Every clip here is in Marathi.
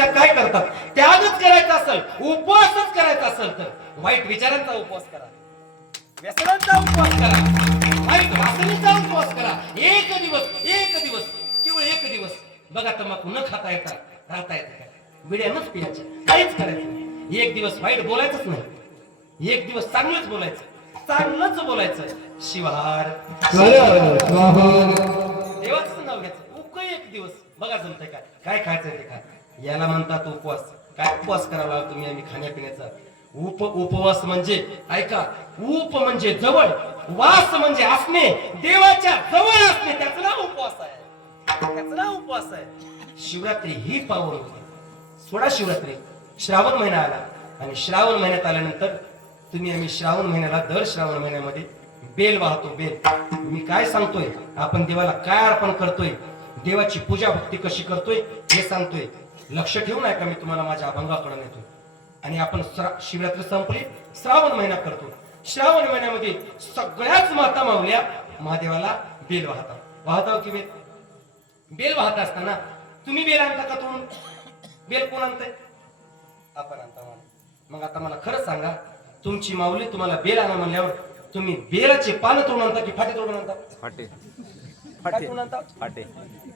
त्या काय करतात? त्यागच करायचा असेल उपवासच करायचा असेल तर वाईट विचारांचा उपवास करा. व्यसनांचा उपवास करा. वाईट वासनेचा उपवास करा. एक दिवस एक दिवस केवळ एक दिवस. बघा तंबाखू न खाता येता राहता येतं विड्यानच पियाच्या काहीच करायचं एक दिवस वाईट बोलायचंच नाही. एक दिवस चांगलंच बोलायचं. चांगलंच बोलायचं. शिवार. देवाचं नाव घ्यायचं. उक एक दिवस. बघा जमतंय काय काय खायचं ते काय याला म्हणतात उपवास. काय उपवास करावा लागला तुम्ही आम्ही खाण्यापिण्याचा? उप उपवास म्हणजे ऐका उप म्हणजे जवळ वास म्हणजे असणे देवाच्या जवळ असणे त्याचं नाव उपवास आहे. त्याचं नाव उपवास आहे. शिवरात्री ही पावन होती. सोळा शिवरात्री. श्रावण महिना आला. आणि श्रावण महिन्यात आल्यानंतर तुम्ही आम्ही श्रावण महिन्याला दर श्रावण महिन्यामध्ये बेल वाहतो बेल. मी काय सांगतोय? आपण देवाला काय अर्पण करतोय? देवाची पूजा भक्ती कशी करतोय? हे सांगतोय. लक्ष ठेवून आहे का मी तुम्हाला माझ्या अभंगाकडे नेतो आणि आपण शिवरात्र शिवरात्री संपली श्रावण महिना करतो. श्रावण महिन्यामध्ये सगळ्याच माता मावल्या महादेवाला बेल वाहतात वाहता हो की बेल? बेल वाहत असताना तुम्ही बेल आणता का तोडून बेल कोण आणतंय? आपण आणता मला मग आता मला खरंच सांगा तुमची माऊली तुम्हाला बेल आणा म्हणल्यावर तुम्ही बेलाचे पानं तोडून आणता की फाटे तोडून आणता? फाटे. फाटे. फाटे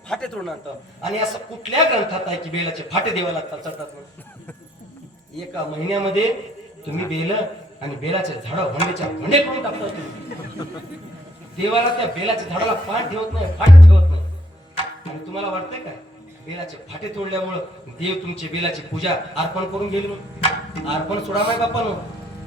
फाटे. तोडून आणता. आणि असं कुठल्या ग्रंथात आहे की बेलाचे फाटे देवाला चढतात एका महिन्यामध्ये तुम्ही बेल आणि बेलाचे झाड भंडेच्या भंडे करून टाकता तुम्ही. देवाला त्या बेलाच्या झाडाला पान ठेवत नाही फाट ठेवत नाही. आणि तुम्हाला वाटतंय काय बेलाचे फाटे तोडल्यामुळं देव तुमची बेलाची पूजा अर्पण करून गेली अर्पण सोडा माय बापानो.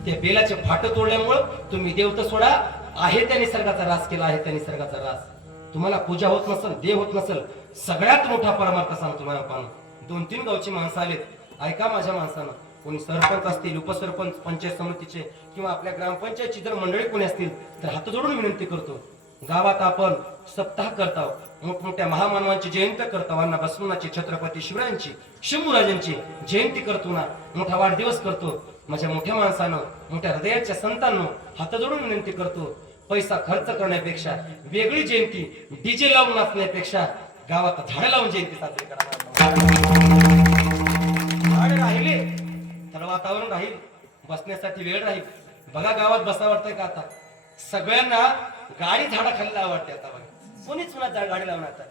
त्या बेलाचे फाटे तोडल्यामुळं तुम्ही देव तर सोडा. आहे त्या निसर्गाचा रास केला आहे त्या निसर्गाचा रास. तुम्हाला पूजा होत नसेल देव होत नसेल सगळ्यात मोठा परमार्थ सांगतो तुम्हाला दोन तीन गावची माणसं आलेत. ऐका माझ्या माणसानं. कोणी सरपंच असतील उपसरपंच पंचायत समितीचे किंवा आपल्या ग्रामपंचायतची जर मंडळी कोणी असतील तर हात जोडून विनंती करतो. गावात आपण सप्ताह करताव मोठमोठ्या महामानवांची जयंती करताव अण्णा बसवनाची छत्रपती शिवरायांची शंभूराजांची जयंती करतो ना. मोठा वाढदिवस करतो. माझ्या मोठ्या माणसानं मोठ्या हृदयाच्या संतांनो हात जोडून विनंती करतो. पैसा खर्च करण्यापेक्षा वेगळी जयंती डीजे लावून नाचण्यापेक्षा गावात झाडं लावून जयंती साजरी करा राहिले तर वातावरण राहील बसण्यासाठी वेळ राहील. बघा गावात बसा वाटतंय का आता? सगळ्यांना गाडी झाडा खायला आवडते आता बघा. कोणीच पुन्हा गाडी लावून आता?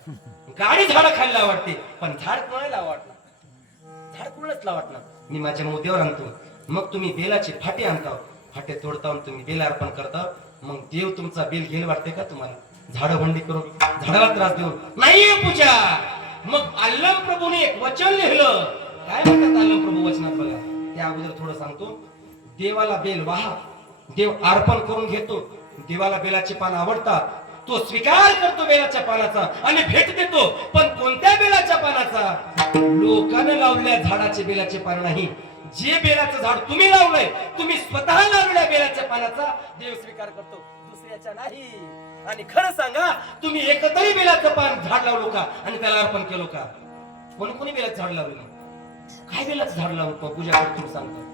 गाडी झाडा खायला आवडते पण झाड कोणाला आवडणार? झाड कोणालाच लावटणार मी माझ्या मुद्द्यावर आणतो. मग तुम्ही बेलाचे फाटे आणता. फाटे तोडताहून तुम्ही बिल अर्पण करता मग देव तुमचा बिल घेईल वाटते का तुम्हाला? झाड भंडी करून झाडाला त्रास देऊन. नाही पूजा! मग अल्लम प्रभूने एक वचन लिहिलं. काय म्हणतात अल्लम प्रभू वचनात बघा? त्या अगोदर थोडं सांगतो. देवाला बेल वाहा. देव अर्पण करून घेतो. देवाला बेलाची पान आवडतात. तो स्वीकार करतो बेलाच्या पानाचा आणि भेट देतो पण कोणत्या बेलाच्या पानाचा? लोकांना लावलेल्या झाडाचे बेलाचे पान नाही. जे बेलाचं झाड तुम्ही लावलंय तुम्ही स्वतः लावलेल्या बेलाच्या पानाचा देव स्वीकार करतो दुसऱ्याच्या नाही. आणि खरं सांगा तुम्ही एकतरी बेलाचं पान झाड लावलो का? आणि त्याला अर्पण केलो का? कोणी कोणी बेलाचं झाड लावलं काय बेलाचं झाड लावतो पूजा करतो सांगतो.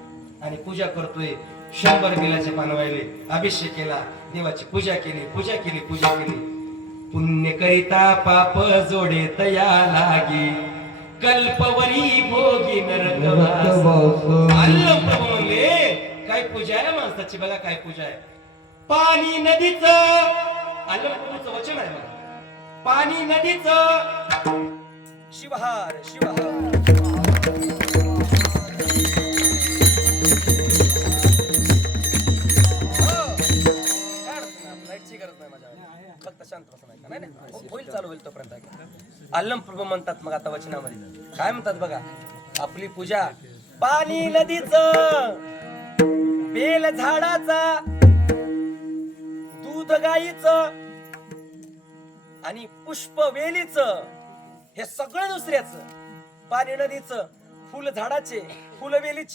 आणि पूजा करतोय शंभर बेलाचे पान वाहिले अभिषेक केला देवाची पूजा केली पूजा केली पूजा केली. पुण्य करिता पाप जोडे तया लागी कल्पवरी भोगी प्रभू म्हणले काय पूजा आहे माणसाची? बघा काय पूजा आहे. पाणी नदीच प्रभूचं वचन आहे बघा. पाणी नदीच शिवहार शिवहार. फक्त शांत बसा नाही हो, होईल चालू होईल तोपर्यंत अल्लम प्रभू म्हणतात मग आता वचनामध्ये. काय म्हणतात बघा? आपली पूजा पाणी नदीच बेल झाडाचा दूध गाईच आणि पुष्प वेलीच हे सगळं दुसऱ्याच. पाणी नदीच फुल झाडाचे फुलवेलीची